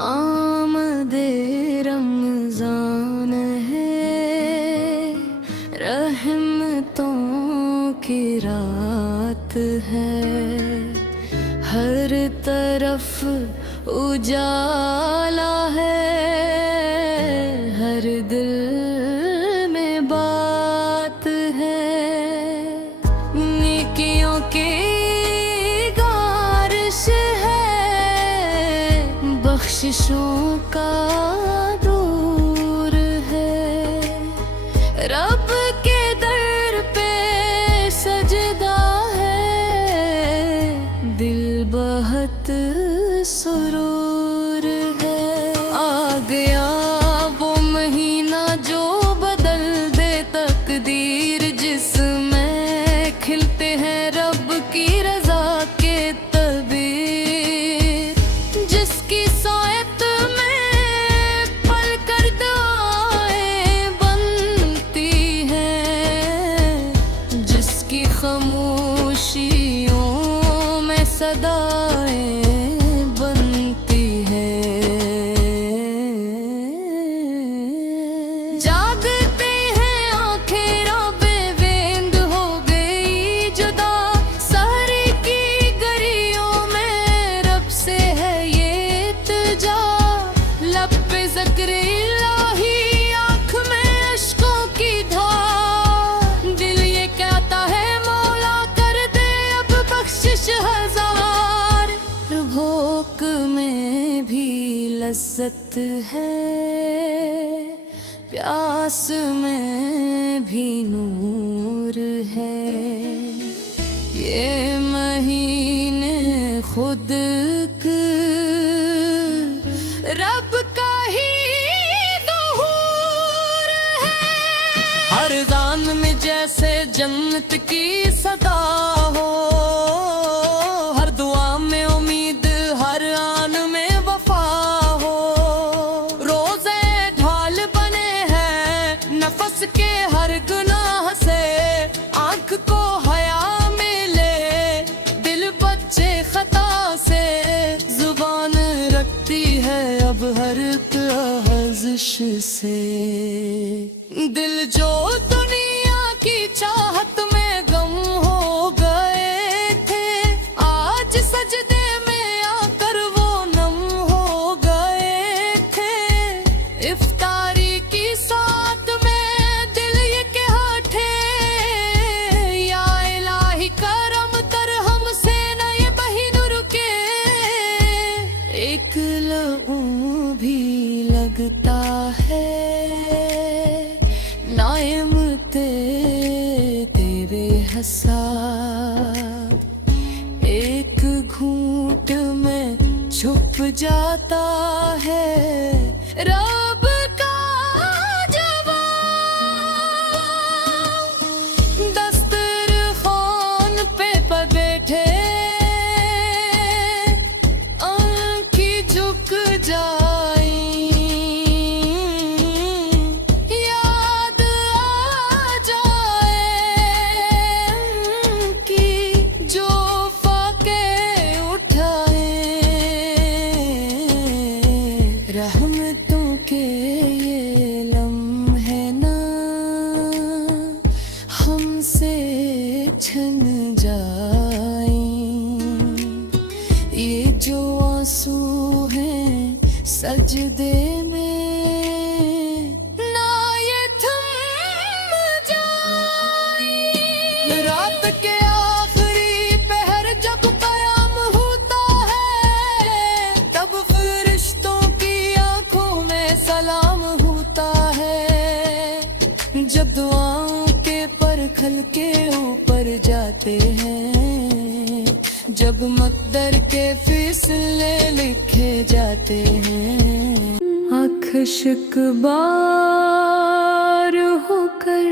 आमदे रमजान है, रहमतों की रात है। हर तरफ उजाला है, हर दिल में बात है। नेकियों की बारिश है, बख्शिशों का दूर है। रब के दर पे सजदा है, दिल बहुत सुरूर है। आ गया वो महीना जो बदल दे तकदीर, जिसमें खिलते हैं रब की रजा के तबीर। जिसकी सायत में पल कर दुआएं बनती हैं, जिसकी खामोशियों में सदाएं बनती हैं। जागते हैं आंखें राबे वेंद हो गई जुदा, सारी की गरियों में रब से है ये इल्तिजा। लब पे ज़िक्र इलाही, आँख में अश्कों की धार। दिल ये कहता है मौला कर दे अब बख्शिश हजार। भूख में भी लज्जत है, प्यास में भी नूर है। ये महीने खुद रब का ही ज़हूर है। हर जान में जैसे जन्नत की सदा हो, हर दुआ में उम्मीद, हर आन में वफा हो। रोज़े ढाल बने हैं नफस के हर गुनाह से, आँख को हया मिले दिल बच्चे खता से। जुबान रखती है अब हर लफ्ज़ से, दिल जो दुनिया की चाहत में गम हो गए थे, आज सजदे में आकर वो नम हो गए थे। इफ्तारी की साथ में दिल ये कहते, या इलाही करम तर हमसे न ये बही नूर के। एक लहू भी लगता है नायम तेरे हंसा, एक घूंट में छुप जाता है रब का जवाब। दस्तरखान पे बैठे आँखें झुक जाए, रहमतों के ये लम्हे ना हमसे छिन जाएं। ये जो आंसू हैं सजदे में ना ये थम जाएं। रात के आखिरी पहर जब कयाम होता है, तब फरिश्तों सलाम होता है। जब दुआओं के परखल के ऊपर जाते हैं, जब मक़दर के फैसले लिखे जाते हैं। अखशक बार होकर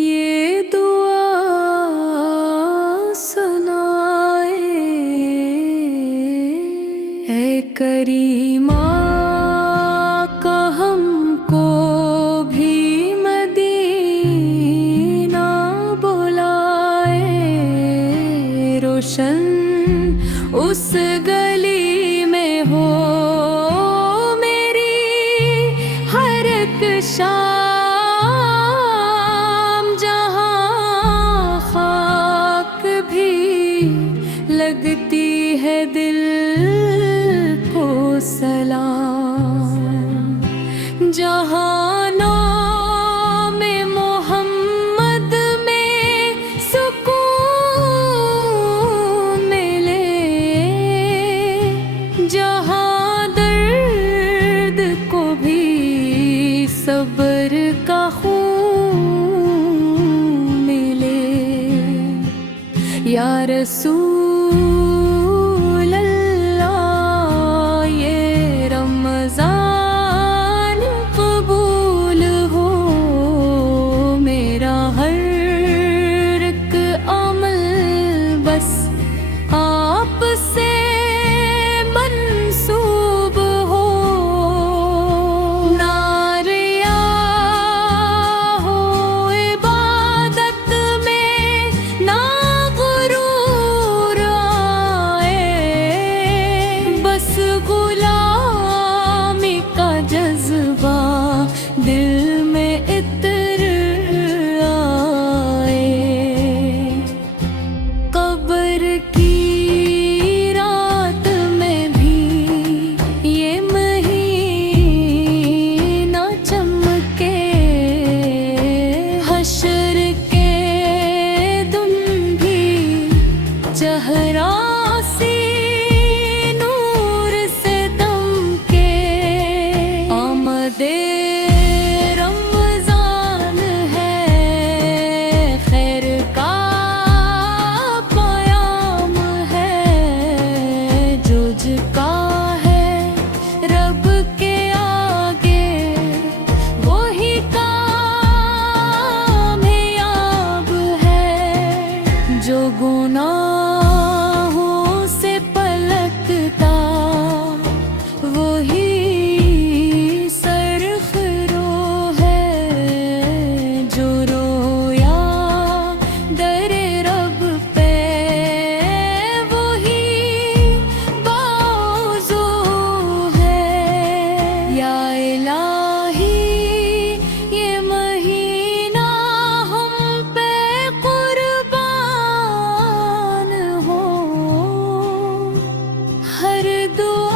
ये दुआ सुनाए, ऐ करीमा रोशन उस गली में हो। एक शाम जहां खाक भी लगती है दिल को सलाम, जहां नाम-ए मोहम्मद में सुकून मिले, जहां दर्द को भी सब्र का खून मिले। या रसूल अल्लाह ये रमज़ान कबूल हो, मेरा हर एक अमल बस आपसे मंसूब हो। नारिया हो इबादत में ना गुरूर आए, बस गुलामी का जज्बा दिल में इतर आए। कब्र की रात में भी ये महीना चमके, हश्र के दिन भी चेहरा सी नूर से दमके। आमदे रमज़ान है खैर का पयाम है, जो झुका है रब के आगे वही कामयाब है। जो गुनाहों से पलकता वही सरखरो है, जो रोया दरे रब पे वही बाज़ू है। या इलाही ये महीना हम पे कुर्बान हो, हर दुआ